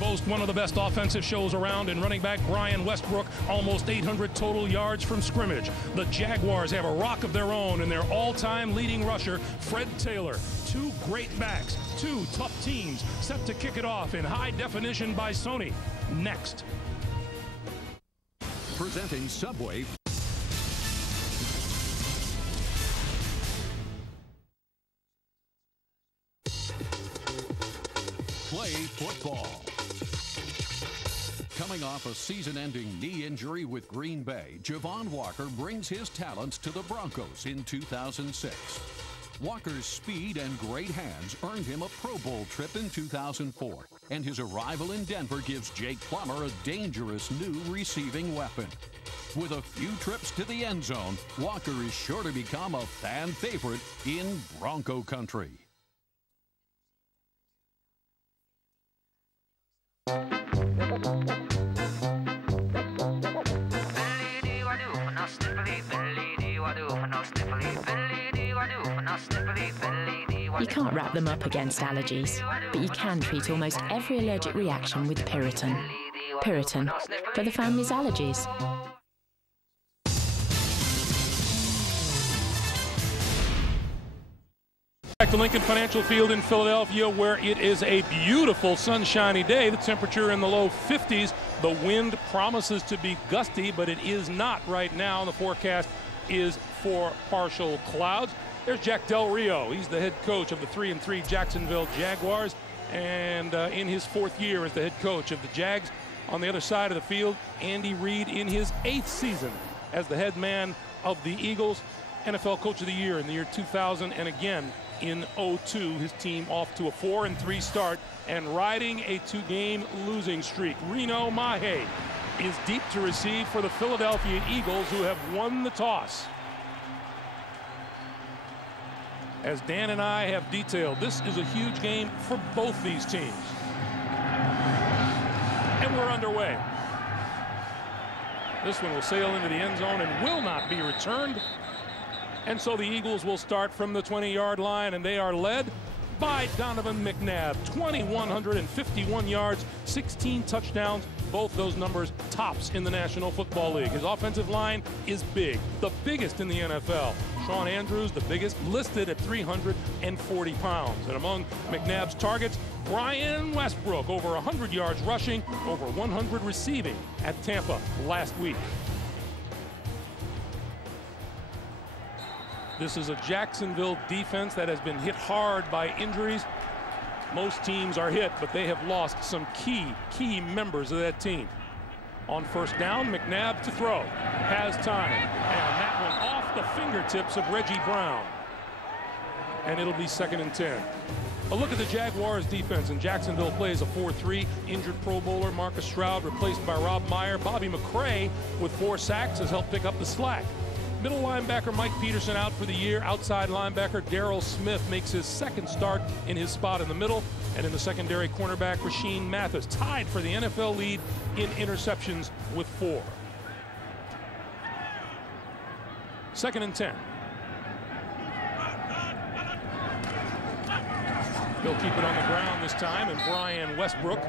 boast one of the best offensive shows around, and running back Brian Westbrook, almost 800 total yards from scrimmage. The Jaguars have a rock of their own in their all-time leading rusher, Fred Taylor. Two great backs, two tough teams, set to kick it off in high definition by Sony. Next. Presenting Subway. Play football. Coming off a season-ending knee injury with Green Bay, Javon Walker brings his talents to the Broncos in 2006. Walker's speed and great hands earned him a Pro Bowl trip in 2004, and his arrival in Denver gives Jake Plummer a dangerous new receiving weapon. With a few trips to the end zone, Walker is sure to become a fan favorite in Bronco country. You can't wrap them up against allergies, but you can treat almost every allergic reaction with Piriton. Piriton, for the family's allergies. Back to Lincoln Financial Field in Philadelphia, where it is a beautiful sunshiny day. The temperature in the low 50s. The wind promises to be gusty, but it is not right now. The forecast is for partial clouds. There's Jack Del Rio. He's the head coach of the 3-3 Jacksonville Jaguars, and in his 4th year as the head coach of the Jags. On the other side of the field, Andy Reid in his 8th season as the head man of the Eagles, NFL Coach of the Year in the year 2000, and again in 2002, his team off to a 4-3 start and riding a 2-game losing streak. Reno Mahe is deep to receive for the Philadelphia Eagles, who have won the toss. As Dan and I have detailed, this is a huge game for both these teams. And we're underway. This one will sail into the end zone and will not be returned. And so the Eagles will start from the 20-yard line, and they are led by Donovan McNabb. 2,151 yards, 16 touchdowns, both those numbers tops in the National Football League. His offensive line is big, the biggest in the NFL. Shawn Andrews, the biggest, listed at 340 pounds. And among McNabb's targets, Brian Westbrook, over 100 yards rushing, over 100 receiving at Tampa last week. This is a Jacksonville defense that has been hit hard by injuries. Most teams are hit, but they have lost some key members of that team. On first down, McNabb to throw. Has time. And that one off the fingertips of Reggie Brown. And it'll be 2nd and 10. A look at the Jaguars defense, and Jacksonville plays a 4-3. Injured Pro Bowler Marcus Stroud replaced by Rob Meyer. Bobby McCray with 4 sacks has helped pick up the slack. Middle linebacker Mike Peterson out for the year. Outside linebacker Darrell Smith makes his 2nd start in his spot in the middle. And in the secondary, cornerback Rashean Mathis tied for the NFL lead in interceptions with 4. 2nd and 10. They'll keep it on the ground this time, and Brian Westbrook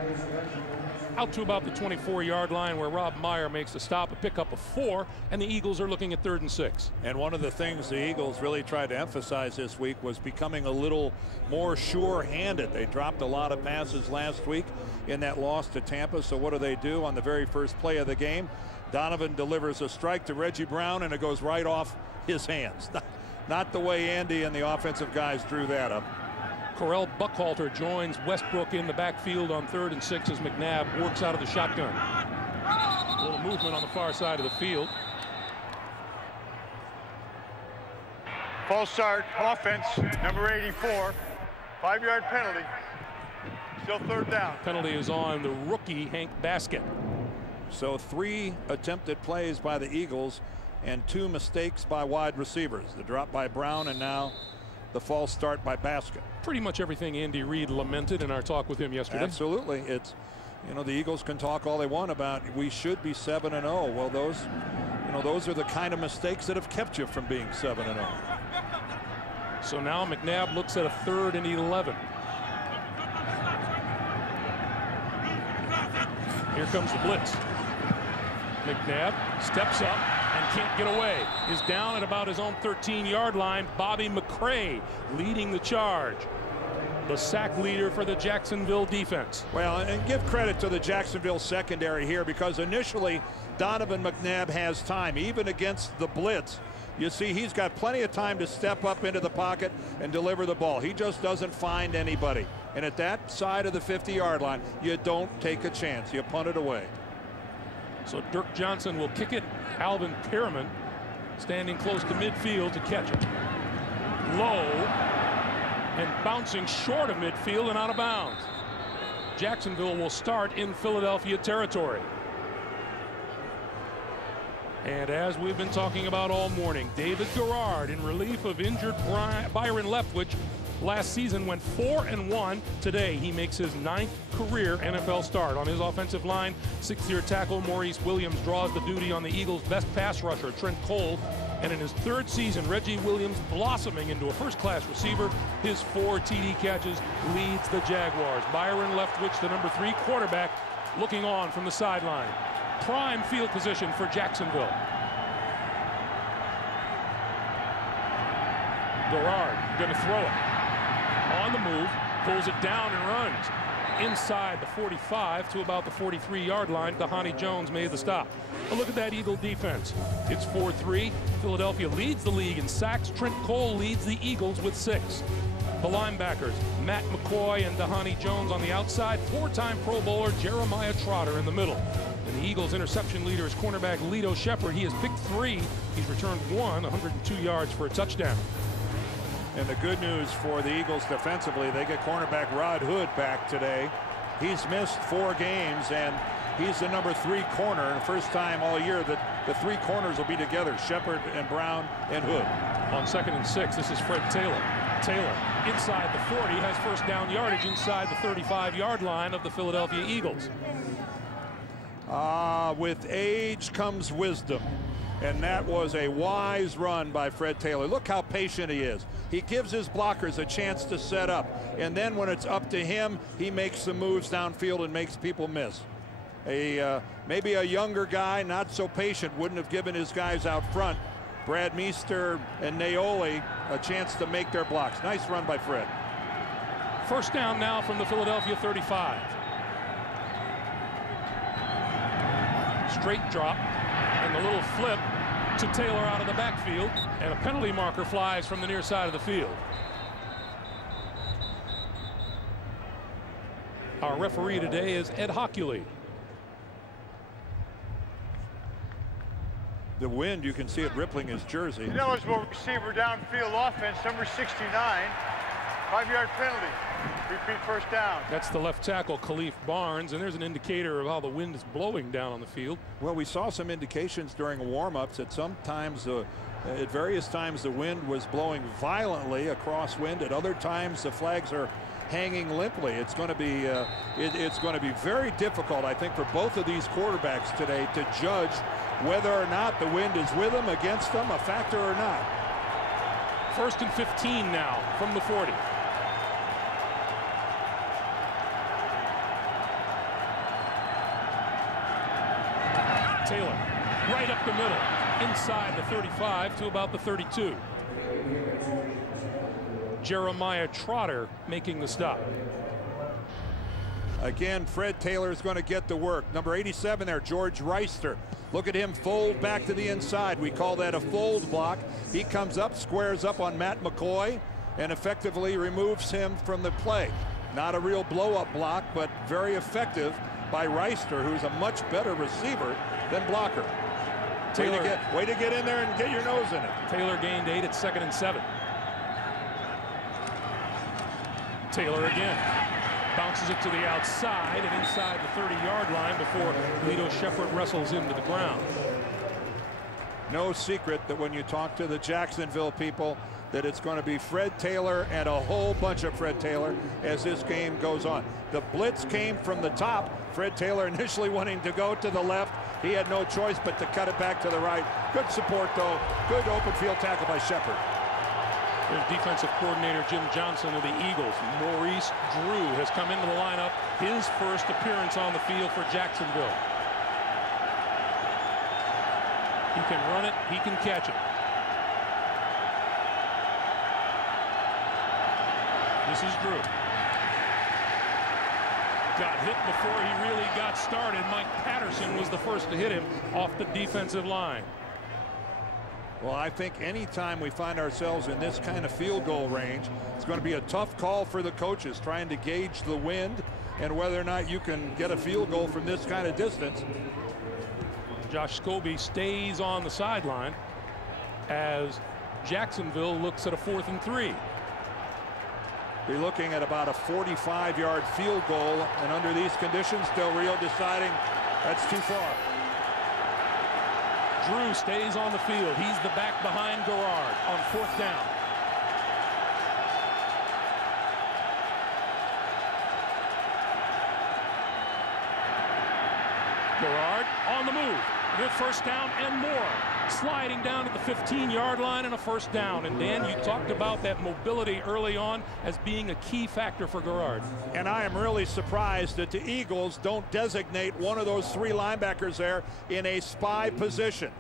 out to about the 24-yard line, where Rob Meyer makes the stop, a pickup of 4, and the Eagles are looking at 3rd and 6. And one of the things the Eagles really tried to emphasize this week was becoming a little more sure-handed. They dropped a lot of passes last week in that loss to Tampa. So what do? On the very first play of the game, Donovan delivers a strike to Reggie Brown, and it goes right off his hands. Not the way Andy and the offensive guys drew that up. Correll Buckhalter joins Westbrook in the backfield on 3rd and 6 as McNabb works out of the shotgun. A little movement on the far side of the field. False start, offense, number 84. 5-yard penalty. Still 3rd down. Penalty is on the rookie Hank Baskett. So 3 attempted plays by the Eagles and 2 mistakes by wide receivers. The drop by Brown, and now the false start by Baskett. Pretty much everything Andy Reid lamented in our talk with him yesterday. Absolutely. It's, you know, the Eagles can talk all they want about we should be 7-0. Well, those are the kind of mistakes that have kept you from being 7-0. So now McNabb looks at a 3rd and 11. Here comes the blitz. McNabb steps up and can't get away. Is down at about his own 13-yard line. Bobby McCray leading the charge. The sack leader for the Jacksonville defense. Well, and give credit to the Jacksonville secondary here, because initially Donovan McNabb has time, even against the blitz. You see, he's got plenty of time to step up into the pocket and deliver the ball. He just doesn't find anybody. And at that side of the 50-yard line, you don't take a chance. You punt it away. So Dirk Johnson will kick it. Alvin Pearman standing close to midfield to catch it. Low and bouncing short of midfield and out of bounds. Jacksonville will start in Philadelphia territory. And as we've been talking about all morning, David Garrard, in relief of injured Byron Leftwich, last season went 4-1. Today he makes his 9th career NFL start. On his offensive line, 6th-year tackle Maurice Williams draws the duty on the Eagles' best pass rusher, Trent Cole. And in his 3rd season, Reggie Williams, blossoming into a first-class receiver, his 4 TD catches, leads the Jaguars. Byron Leftwich, the number 3 quarterback, looking on from the sideline. Prime field position for Jacksonville. Garrard going to throw it. On the move, pulls it down and runs. Inside the 45 to about the 43-yard line. Dhani Jones made the stop. But look at that Eagle defense. It's 4-3. Philadelphia leads the league in sacks. Trent Cole leads the Eagles with 6. The linebackers, Matt McCoy and Dhani Jones on the outside. 4-time Pro Bowler Jeremiah Trotter in the middle. And the Eagles' interception leader is cornerback Lito Shepard. He has picked 3. He's returned 1, 102 yards for a touchdown. And the good news for the Eagles defensively, they get cornerback Rod Hood back today. He's missed 4 games, and he's the number 3 corner. And the first time all year that the 3 corners will be together, Shepard and Brown and Hood. On 2nd and 6, this is Fred Taylor. Taylor inside the 40 has first down yardage inside the 35-yard line of the Philadelphia Eagles. With age comes wisdom. And that was a wise run by Fred Taylor. Look how patient he is. He gives his blockers a chance to set up. And then when it's up to him, he makes some moves downfield and makes people miss. Maybe a younger guy, not so patient, wouldn't have given his guys out front, Brad Meester and Naoli, a chance to make their blocks. Nice run by Fred. First down now from the Philadelphia 35. Straight drop. And the little flip to Taylor out of the backfield, and a penalty marker flies from the near side of the field. Our referee today is Ed Hockley. The wind, you can see it rippling his jersey. Ineligible receiver downfield offense, number 69. 5-yard penalty. Repeat first down. That's the left tackle, Khalif Barnes, and there's an indicator of how the wind is blowing down on the field. Well, we saw some indications during warm-ups that sometimes, at various times, the wind was blowing violently, a crosswind. At other times, the flags are hanging limply. It's going to be it's going to be very difficult, I think, for both of these quarterbacks today to judge whether or not the wind is with them, against them, a factor or not. 1st and 15 now from the 40. Taylor right up the middle, inside the 35 to about the 32. Jeremiah Trotter making the stop. Again, Fred Taylor is going to get the work. Number 87 there, George Reister. Look at him fold back to the inside. We call that a fold block. He comes up, squares up on Matt McCoy, and effectively removes him from the play. Not a real blow-up block, but very effective by Reister, who's a much better receiver than blocker. Taylor, way to get in there and get your nose in it. Taylor gained 8 at 2nd and 7. Taylor again. Bounces it to the outside and inside the 30-yard line before Lito Shepard wrestles into the ground. No secret that when you talk to the Jacksonville people, that it's going to be Fred Taylor and a whole bunch of Fred Taylor as this game goes on. The blitz came from the top. Fred Taylor initially wanting to go to the left. He had no choice but to cut it back to the right. Good support, though. Good open field tackle by Shepard. There's defensive coordinator Jim Johnson of the Eagles. Maurice Drew has come into the lineup. His first appearance on the field for Jacksonville. He can run it. He can catch it. This is Drew. Got hit before he really got started. Mike Patterson was the first to hit him off the defensive line. Well, I think anytime we find ourselves in this kind of field goal range, it's going to be a tough call for the coaches trying to gauge the wind and whether or not you can get a field goal from this kind of distance. Josh Scobie stays on the sideline as Jacksonville looks at a 4th and 3. We're looking at about a 45-yard field goal, and under these conditions, Del Rio deciding that's too far. Drew stays on the field. He's the back behind Garrard on 4th down. Garrard on the move with 1st down and more. Sliding down at the 15-yard line and a 1st down. And Dan, you talked about that mobility early on as being a key factor for Garrard. And I am really surprised that the Eagles don't designate one of those 3 linebackers there in a spy position.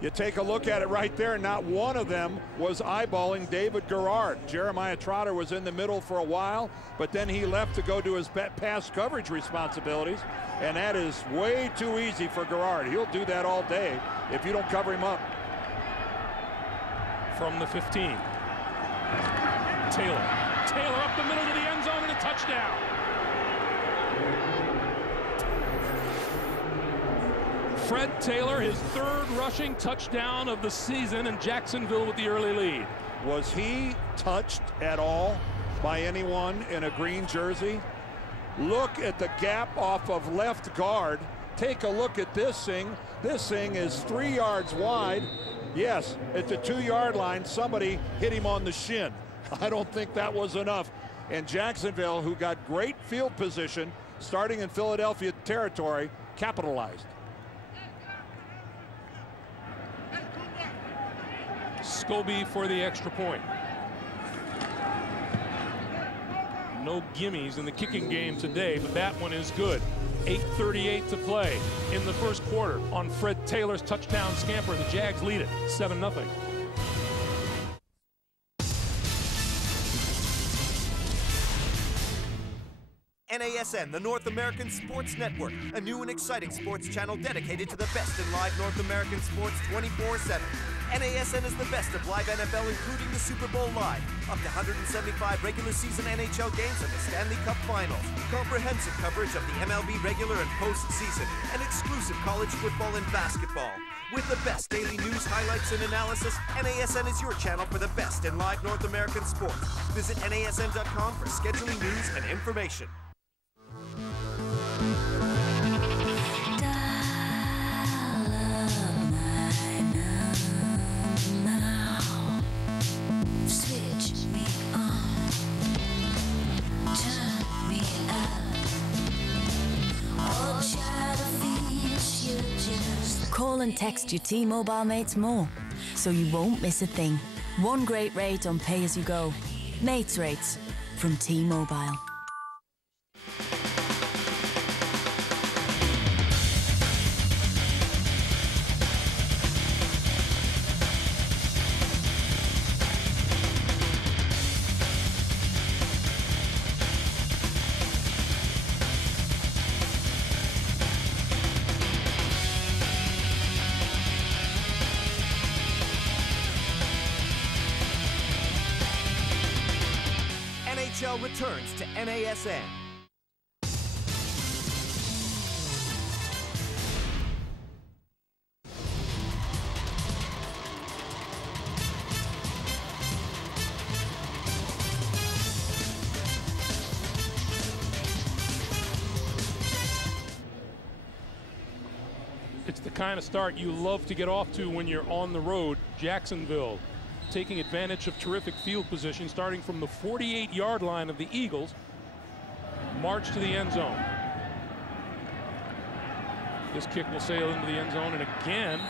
You take a look at it right there, not one of them was eyeballing David Garrard. Jeremiah Trotter was in the middle for a while, but then he left to go do his pass coverage responsibilities, and that is way too easy for Garrard. He'll do that all day if you don't cover him up. From the 15. Taylor up the middle to the end zone and a touchdown. Fred Taylor, his 3rd rushing touchdown of the season, and Jacksonville with the early lead. Was he touched at all by anyone in a green jersey? Look at the gap off of left guard. Take a look at this thing. This thing is 3 yards wide. Yes, at the 2-yard line, somebody hit him on the shin. I don't think that was enough. And Jacksonville, who got great field position, starting in Philadelphia territory, capitalized. Scobie for the extra point. No gimmies in the kicking game today, but that one is good. 8:38 to play in the 1st quarter. On Fred Taylor's touchdown scamper, the Jags lead it 7-0. NASN, the North American Sports Network, a new and exciting sports channel dedicated to the best in live North American sports 24/7. NASN is the best of live NFL, including the Super Bowl live, up to 175 regular season NHL games and the Stanley Cup Finals, comprehensive coverage of the MLB regular and postseason, and exclusive college football and basketball. With the best daily news, highlights, and analysis, NASN is your channel for the best in live North American sports. Visit NASN.com for scheduling, news, and information. Call and text your T-Mobile mates more, so you won't miss a thing. One great rate on pay-as-you-go. Mates rates from T-Mobile. Returns to NASN. It's the kind of start you love to get off to when you're on the road. Jacksonville taking advantage of terrific field position, starting from the 48-yard line of the Eagles, march to the end zone. This kick will sail into the end zone, and again,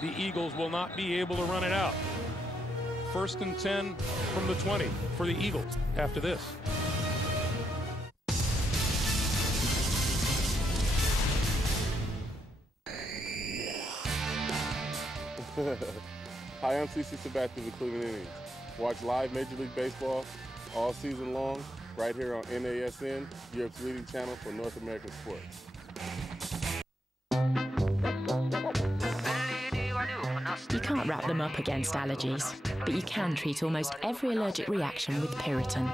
the Eagles will not be able to run it out. 1st and 10 from the 20 for the Eagles after this. Hi, I'm CC Sabathia of the Cleveland Indians. Watch live Major League Baseball all season long right here on NASN, Europe's leading channel for North American sports. You can't wrap them up against allergies, but you can treat almost every allergic reaction with Piriton.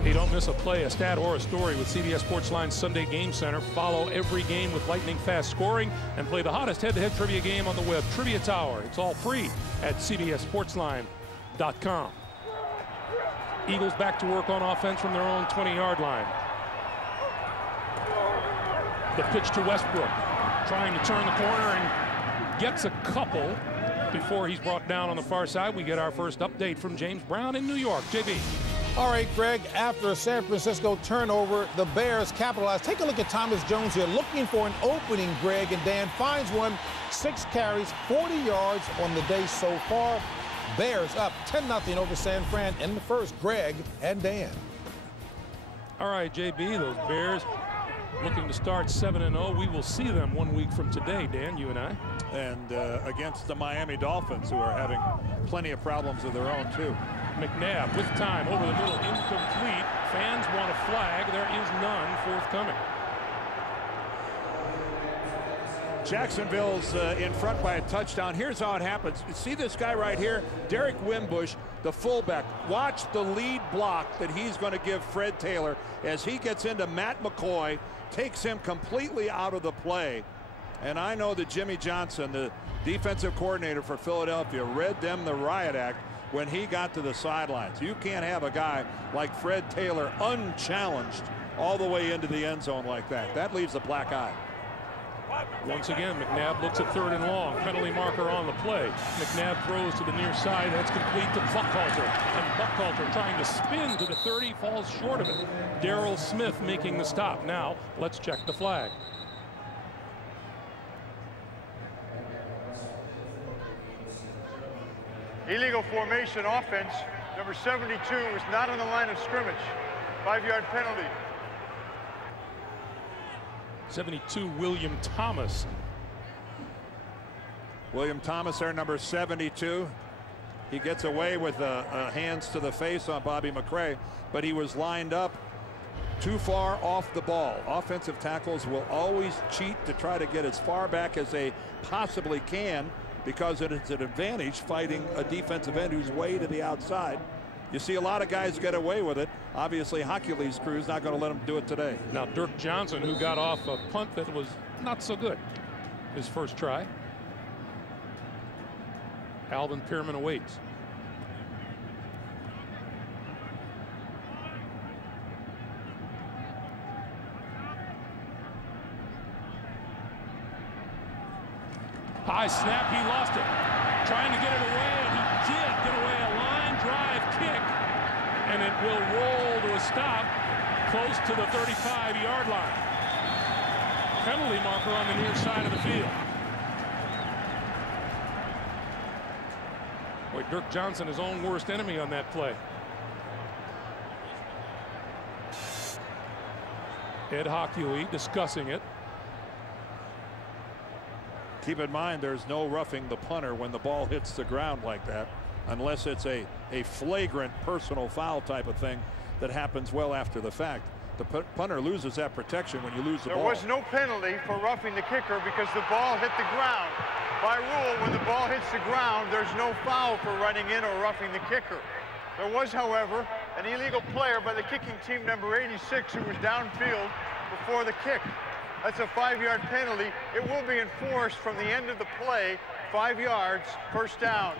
Hey, don't miss a play, a stat, or a story with CBS Sportsline's Sunday Game Center. Follow every game with lightning-fast scoring and play the hottest head-to-head trivia game on the web, Trivia Tower. It's all free at cbssportsline.com. Eagles back to work on offense from their own 20-yard line. The pitch to Westbrook, trying to turn the corner and gets a couple before he's brought down on the far side. We get our first update from James Brown in New York. JB. All right, Greg, after a San Francisco turnover, the Bears capitalized. Take a look at Thomas Jones here, looking for an opening, Greg, and Dan finds one. 6 carries, 40 yards on the day so far. Bears up 10-0 over San Fran in the first. Greg and Dan. All right, JB, those Bears looking to start 7-0. We will see them 1 week from today, Dan, you and I. And against the Miami Dolphins, who are having plenty of problems of their own, too. McNabb with time over the middle, incomplete. Fans want a flag. There is none forthcoming. Jacksonville's in front by a touchdown. Here's how it happens. You see this guy right here, Derek Wimbush, the fullback. Watch the lead block that he's going to give Fred Taylor as he gets into Matt McCoy, takes him completely out of the play. And I know that Jimmy Johnson, the defensive coordinator for Philadelphia, read them the riot act when he got to the sidelines. You can't have a guy like Fred Taylor unchallenged all the way into the end zone like that. That leaves a black eye. Once again, McNabb looks at 3rd and long. Penalty marker on the play. McNabb throws to the near side. That's complete to Buckhalter. And Buckhalter trying to spin to the 30, falls short of it. Darrell Smith making the stop. Now, let's check the flag. Illegal formation offense. Number 72 was not on the line of scrimmage. 5-yard penalty. 72, William Thomas. William Thomas, our number 72. He gets away with hands to the face on Bobby McCray, but he was lined up too far off the ball. Offensive tackles will always cheat to try to get as far back as they possibly can, because it's an advantage fighting a defensive end who's way to the outside. You see a lot of guys get away with it. Obviously, Hercules Crew's not going to let him do it today. Now, Dirk Johnson, who got off a punt that was not so good, his first try. Alvin Pearman awaits. High snap, he lost it. Trying to get it away, and he did get away. A line drive kick, and it will roll to a stop close to the 35-yard line. Penalty marker on the near side of the field. Boy, Dirk Johnson, his own worst enemy on that play. Ed Hockley discussing it. Keep in mind, there's no roughing the punter when the ball hits the ground like that, unless it's a flagrant personal foul type of thing that happens well after the fact. The punter loses that protection when you lose the ball. There was no penalty for roughing the kicker because the ball hit the ground. By rule, when the ball hits the ground, there's no foul for running in or roughing the kicker. There was, however, an illegal player by the kicking team, number 86, who was downfield before the kick. That's a 5-yard penalty. It will be enforced from the end of the play. 5 yards, first down.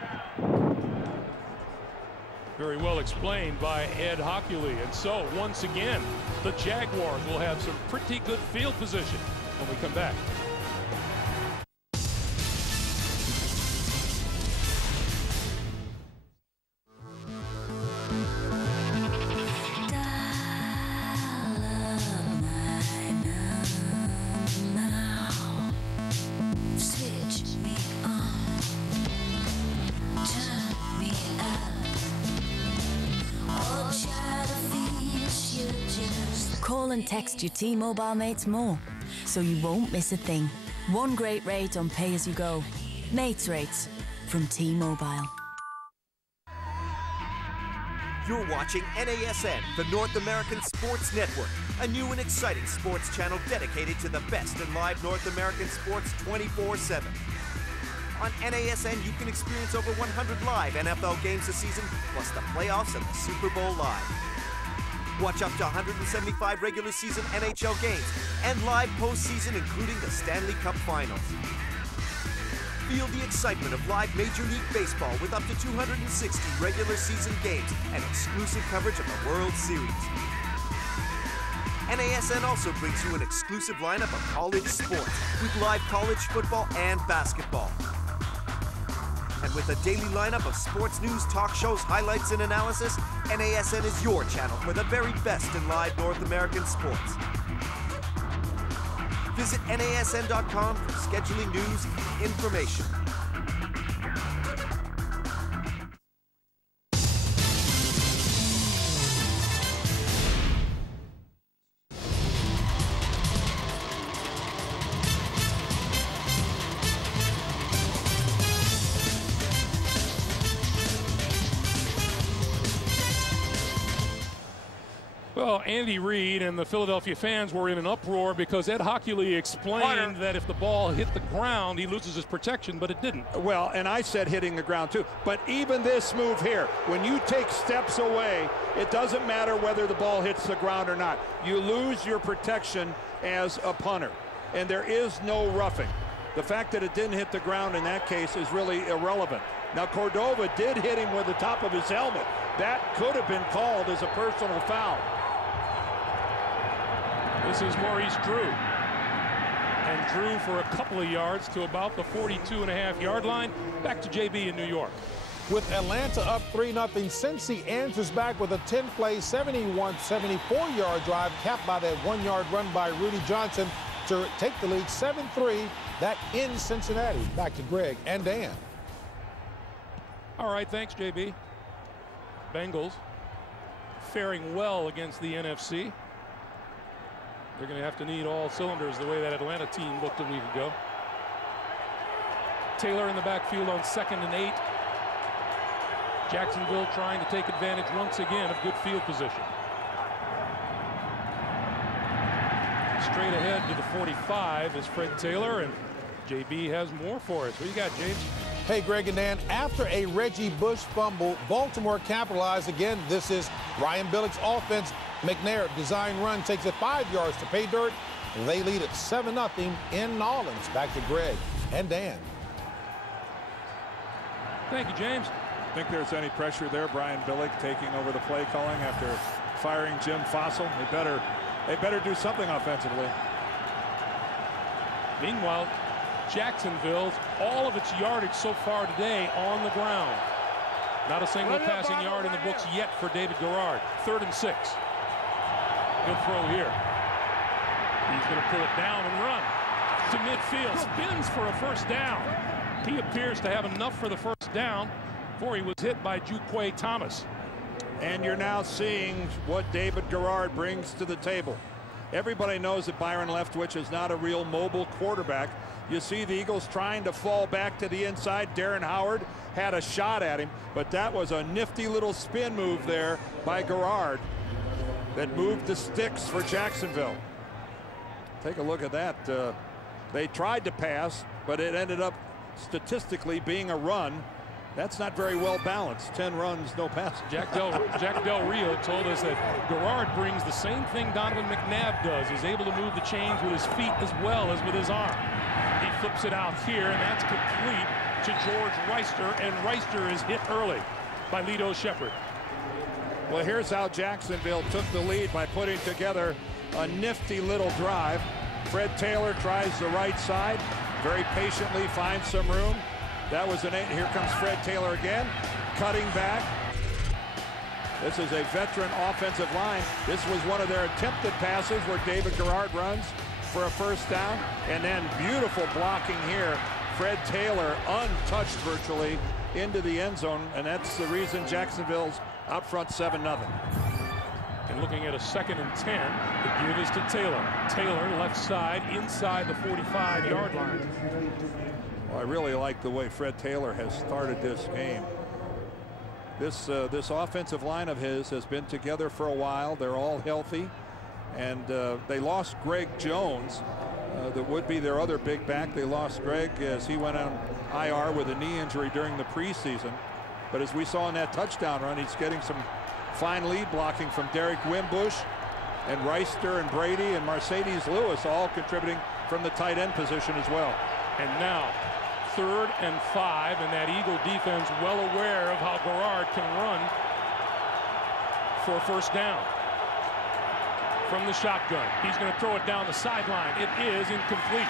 Very well explained by Ed Hockley. And so, once again, the Jaguars will have some pretty good field position when we come back. Call and text your T-Mobile mates more, so you won't miss a thing. One great rate on pay-as-you-go. Mates rates from T-Mobile. You're watching NASN, the North American Sports Network, a new and exciting sports channel dedicated to the best in live North American sports 24/7. On NASN, you can experience over 100 live NFL games this season, plus the playoffs and the Super Bowl live. Watch up to 175 regular season NHL games and live postseason, including the Stanley Cup Finals. Feel the excitement of live Major League Baseball with up to 260 regular season games and exclusive coverage of the World Series. NASN also brings you an exclusive lineup of college sports with live college football and basketball. And with a daily lineup of sports news, talk shows, highlights, and analysis, NASN is your channel for the very best in live North American sports. Visit NASN.com for scheduling news and information. Well, Andy Reid and the Philadelphia fans were in an uproar because Ed Hockley explained that if the ball hit the ground, he loses his protection, but it didn't. Well, and I said hitting the ground too. But even this move here, when you take steps away, it doesn't matter whether the ball hits the ground or not. You lose your protection as a punter, and there is no roughing. The fact that it didn't hit the ground in that case is really irrelevant. Now, Cordova did hit him with the top of his helmet. That could have been called as a personal foul. This is Maurice Drew. And Drew for a couple of yards to about the 42.5-yard line. Back to JB in New York. With Atlanta up 3-0, Cincy answers back with a 10-play, 74-yard drive, capped by that 1-yard run by Rudy Johnson to take the lead 7-3. That in Cincinnati. Back to Greg and Dan. All right, thanks, JB. Bengals faring well against the NFC. They're going to have to need all cylinders the way that Atlanta team looked a week ago. Taylor in the backfield on 2nd and 8. Jacksonville trying to take advantage once again of good field position. Straight ahead to the 45 is Fred Taylor, and JB has more for us. What do you got, James? Hey, Greg and Dan, after a Reggie Bush fumble, Baltimore capitalized again. This is Ryan Billick's offense. McNair, design run, takes it 5 yards to pay dirt. They lead it 7-0 in New Orleans. Back to Greg and Dan. Thank you, James. Think there's any pressure there? Brian Billick taking over the play calling after firing Jim Fossil. They better do something offensively. Meanwhile, Jacksonville's all of its yardage so far today on the ground. Not a single passing yard in the books yet for David Garrard. 3rd and 6. Good throw here. He's going to pull it down and run to midfield. Spins for a first down. He appears to have enough for the first down before he was hit by Juquay Thomas. And you're now seeing what David Garrard brings to the table. Everybody knows that Byron Leftwich is not a real mobile quarterback. You see the Eagles trying to fall back to the inside. Darren Howard had a shot at him, but that was a nifty little spin move there by Garrard that moved the sticks for Jacksonville. Take a look at that. They tried to pass, but it ended up statistically being a run. That's not very well balanced. 10 runs, no passes. Jack Del Rio told us that Garrard brings the same thing Donovan McNabb does. He's able to move the chains with his feet as well as with his arm. He flips it out here, and that's complete to George Reister, and Reister is hit early by Lito Shepherd. Well, here's how Jacksonville took the lead by putting together a nifty little drive. Fred Taylor tries the right side, very patiently finds some room. That was an 8. Here comes Fred Taylor again, cutting back. This is a veteran offensive line. This was one of their attempted passes where David Garrard runs for a first down. And then beautiful blocking here. Fred Taylor untouched virtually into the end zone. And that's the reason Jacksonville's out front 7-0. And looking at a 2nd and 10, the give is to Taylor. Taylor left side inside the 45-yard line. Well, I really like the way Fred Taylor has started this game. This offensive line of his has been together for a while. They're all healthy, and they lost Greg Jones, that would be their other big back. They lost Greg as he went on IR with a knee injury during the preseason. But as we saw in that touchdown run, he's getting some fine lead blocking from Derek Wimbush and Reister and Brady and Mercedes Lewis, all contributing from the tight end position as well. And now 3rd and 5, and that Eagle defense well aware of how Garrard can run for first down. From the shotgun, he's going to throw it down the sideline. It is incomplete.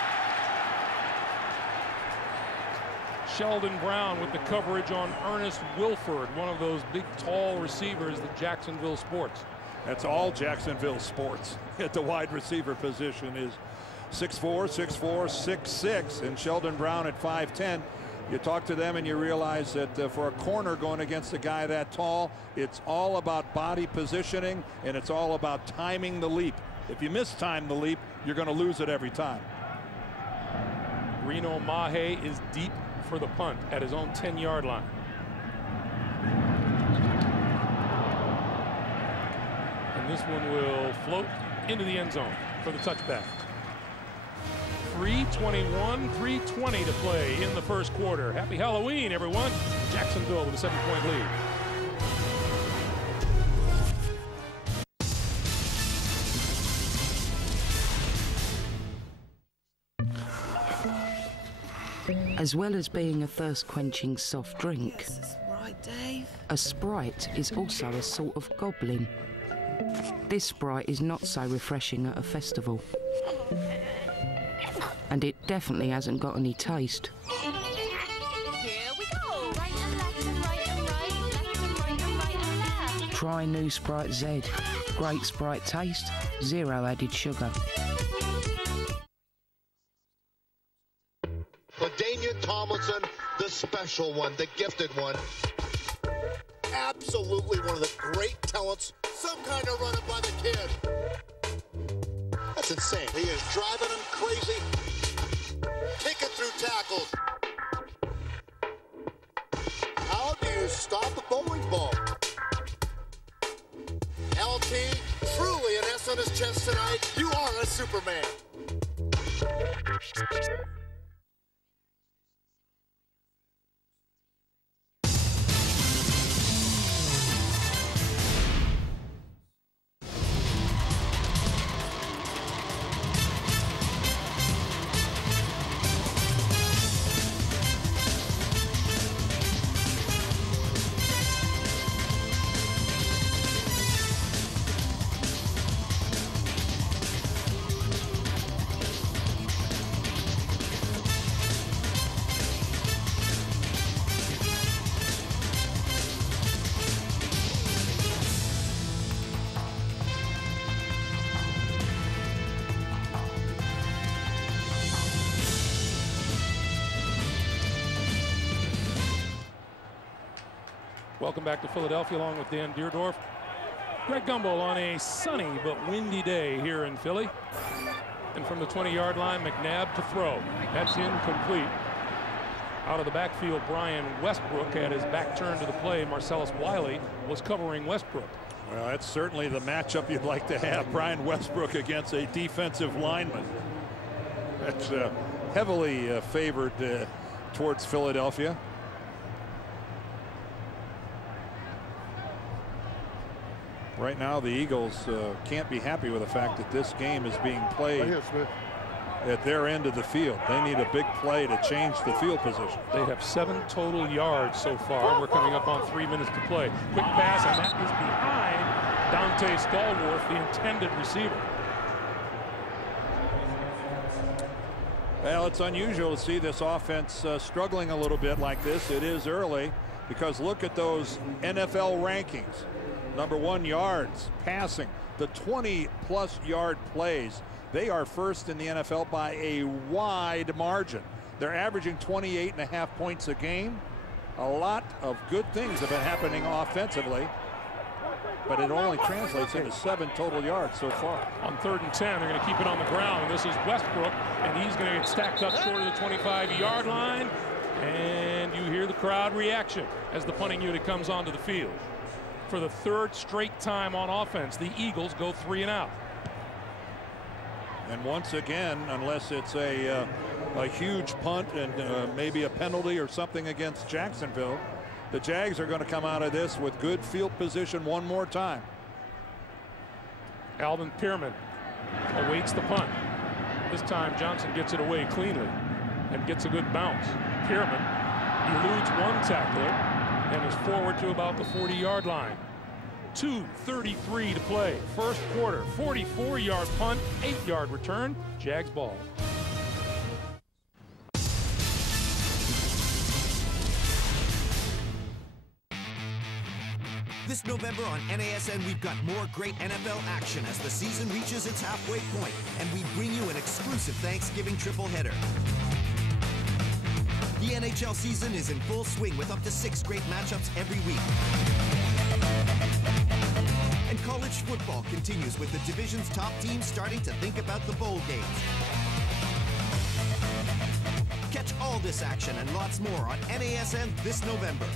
Sheldon Brown with the coverage on Ernest Wilford, one of those big, tall receivers that Jacksonville sports. That's all Jacksonville sports at the wide receiver position is 6'4", 6'4", 6'6", and Sheldon Brown at 5'10". You talk to them and you realize that for a corner going against a guy that tall, it's all about body positioning and it's all about timing the leap. If you mistime the leap, you're going to lose it every time. Reno Mahe is deep for the punt at his own 10-yard line. And this one will float into the end zone for the touchback. 3:21, 3:20 to play in the first quarter. Happy Halloween, everyone. Jacksonville with a 7-point lead. As well as being a thirst-quenching soft drink, yes, that's right, Dave. A Sprite is also a sort of goblin. This Sprite is not so refreshing at a festival. And it definitely hasn't got any taste. Here we go. Right and left and right and right. Left and right and right and left. Try new Sprite Z. Great Sprite taste, 0 added sugar. LaDainian Tomlinson, the special one, the gifted one. Absolutely one of the great talents. Some kind of running by the kid. That's insane. He is driving him crazy. Kicking through tackles. How do you stop a bowling ball? LT, truly an S on his chest tonight. You are a Superman. Welcome back to Philadelphia along with Dan Deerdorf. Greg Gumbel on a sunny but windy day here in Philly. And from the 20-yard line, McNabb to throw. That's incomplete. Out of the backfield, Brian Westbrook had his back turned to the play. Marcellus Wiley was covering Westbrook. Well, that's certainly the matchup you'd like to have. Brian Westbrook against a defensive lineman. That's heavily favored towards Philadelphia. Right now, the Eagles can't be happy with the fact that this game is being played at their end of the field. They need a big play to change the field position. They have 7 total yards so far. We're coming up on 3 minutes to play. Quick pass, and that is behind Dante Stallworth, the intended receiver. Well, it's unusual to see this offense struggling a little bit like this. It is early because look at those NFL rankings. Number 1 yards passing, the 20-plus yard plays. They are first in the NFL by a wide margin. They're averaging 28.5 points a game. A lot of good things have been happening offensively. but it only translates into 7 total yards so far. On 3rd and 10, they're going to keep it on the ground, and this is Westbrook, and he's going to get stacked up short of the 25-yard line, and you hear the crowd reaction as the punting unit comes onto the field. For the 3rd straight time on offense, the Eagles go 3 and out. And once again, unless it's a huge punt and maybe a penalty or something against Jacksonville, the Jags are going to come out of this with good field position one more time. Alvin Pierman awaits the punt. This time Johnson gets it away cleanly and gets a good bounce. Pierman eludes one tackler and is forward to about the 40-yard line. 2:33 to play. First quarter, 44-yard punt, 8-yard return. Jags ball. This November on NASN, we've got more great NFL action as the season reaches its halfway point, and we bring you an exclusive Thanksgiving triple header. The NHL season is in full swing with up to 6 great matchups every week. And college football continues with the division's top teams starting to think about the bowl games. Catch all this action and lots more on NASN this November.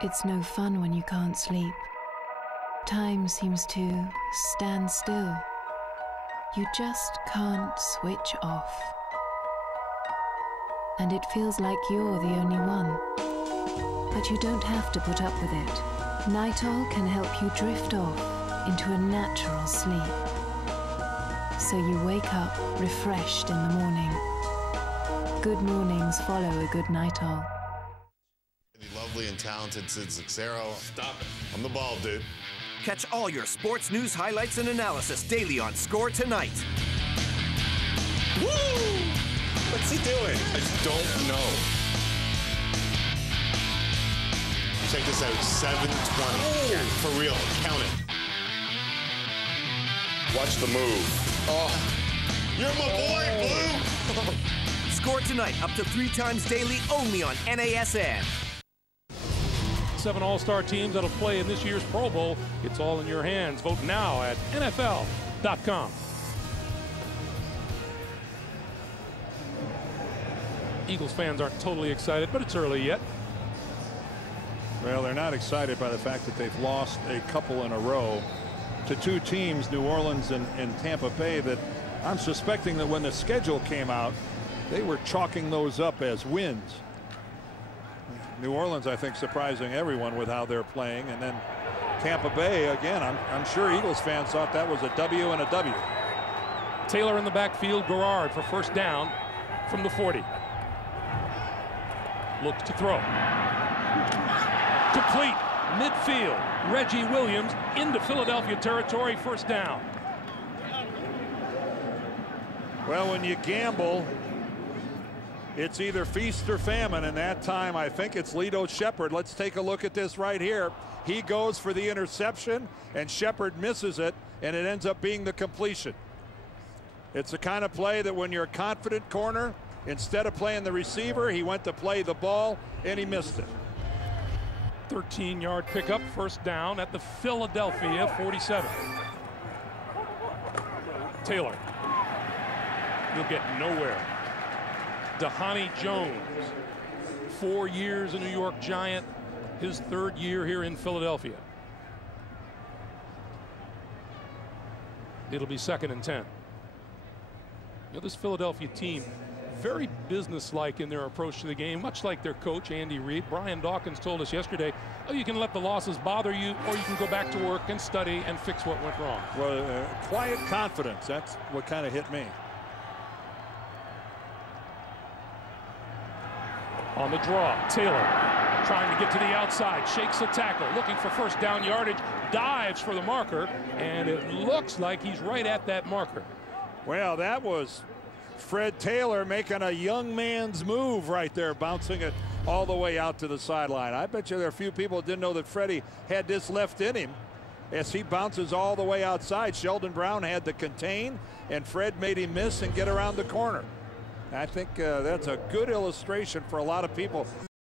It's no fun when you can't sleep. Time seems to stand still. You just can't switch off. And it feels like you're the only one. But you don't have to put up with it. Nitol can help you drift off into a natural sleep. So you wake up refreshed in the morning. Good mornings follow a good Nitol. The lovely and talented Sid Cixero. Stop it. I'm the bald dude. Catch all your sports news, highlights, and analysis daily on Score Tonight. Woo! What's he doing? I don't know. Check this out, 720. Yeah, for real, count it. Watch the move. Oh, you're my boy, Blue. Score Tonight, up to 3 times daily, only on NASN. 7 all-star teams that'll play in this year's Pro Bowl. It's all in your hands. Vote now at NFL.com. Eagles fans aren't totally excited, but it's early yet. Well, they're not excited by the fact that they've lost a couple in a row to 2 teams, New Orleans and Tampa Bay, that I'm suspecting that when the schedule came out, they were chalking those up as wins. New Orleans, I think, surprising everyone with how they're playing. And then Tampa Bay, again, I'm sure Eagles fans thought that was a W and a W. Taylor in the backfield, Garrard for first down from the 40. Looks to throw. Complete midfield. Reggie Williams into Philadelphia territory, first down. Well, when you gamble, it's either feast or famine, and that time I think it's Lito Shepherd. Let's take a look at this right here. He goes for the interception, and Shepherd misses it, and it ends up being the completion. It's the kind of play that when you're a confident corner, instead of playing the receiver, he went to play the ball, and he missed it. 13-yard pickup, first down at the Philadelphia 47. Taylor. You'll get nowhere. Dhani Jones, 4 years a New York Giant, his 3rd year here in Philadelphia. It'll be 2nd and 10. You know, this Philadelphia team, very businesslike in their approach to the game, much like their coach, Andy Reid. Brian Dawkins told us yesterday, oh, you can let the losses bother you, or you can go back to work and study and fix what went wrong. Well, quiet confidence, that's what kind of hit me. On the draw, Taylor trying to get to the outside, shakes a tackle, looking for first down yardage, dives for the marker, and it looks like he's right at that marker. Well, that was Fred Taylor making a young man's move right there, bouncing it all the way out to the sideline. I bet you there are a few people that didn't know that Freddie had this left in him as he bounces all the way outside. Sheldon Brown had to contain, and Fred made him miss and get around the corner. I think that's a good illustration for a lot of people